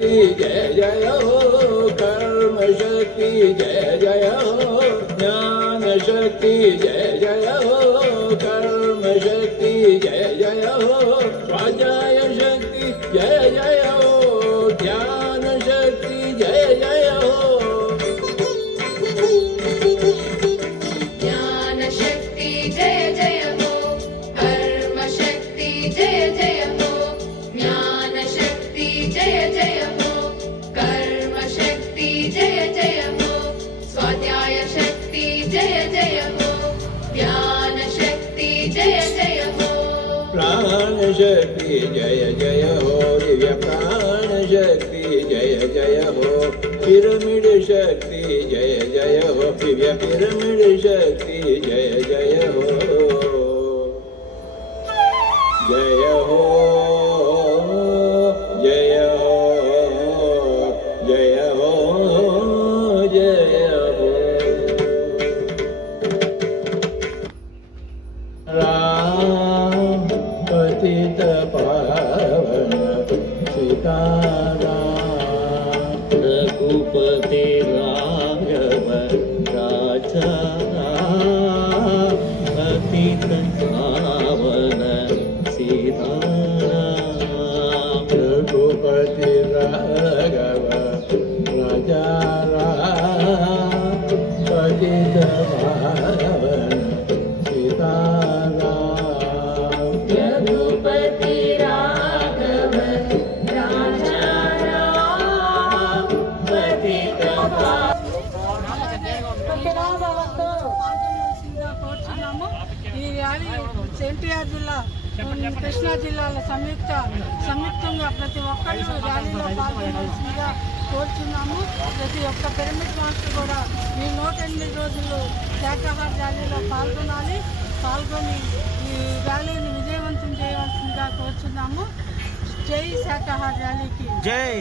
जय जय हो कर्म शक्ति जय जय हो ज्ञान शक्ति जय जय हो कर्म शक्ति जय जय हो स्वाध्याय शक्ति जय जय हो ध्यान शक्ति जय जय हो ज्ञान शक्ति जय जय हो कर्म शक्ति जय जय हो ज्ञान शक्ति जय जय हो कर्म शक्ति जय जय हो स्वाध्याय शक्ति जय जय हो ज्ञान शक्ति जय जय हो प्राण शक्ति जय जय हो दिव्य प्राण शक्ति जय जय हो पिरामिड शक्ति जय जय हो दिव्य पिरामिड शक्ति जय जय हो जय हो जय हो जय हो जय हो राम पतित पावन सीताराम रघुपति राघव राजा पतित पावन सीताराम रघुपति राघव राजा राम पतित पावन सीताराम रघुपति राघव राजा राम पतित కోరుచున్నాము. ఈ ర్యాలీ ఎన్టీఆర్ జిల్లా కృష్ణా జిల్లాల సంయుక్తంగా ప్రతి ఒక్కళ్ళు ర్యాలీలో పాల్గొనవలసిందిగా కోరుచున్నాము. ప్రతి ఒక్క పిరమిడ్ మాస్టర్ కూడా ఈ 108 రోజులు శాఖాహార ర్యాలీలో పాల్గొని ఈ ర్యాలీని విజయవంతం చేయవలసిందిగా కోరుచున్నాము. జై శాఖాహార ర్యాలీకి జై.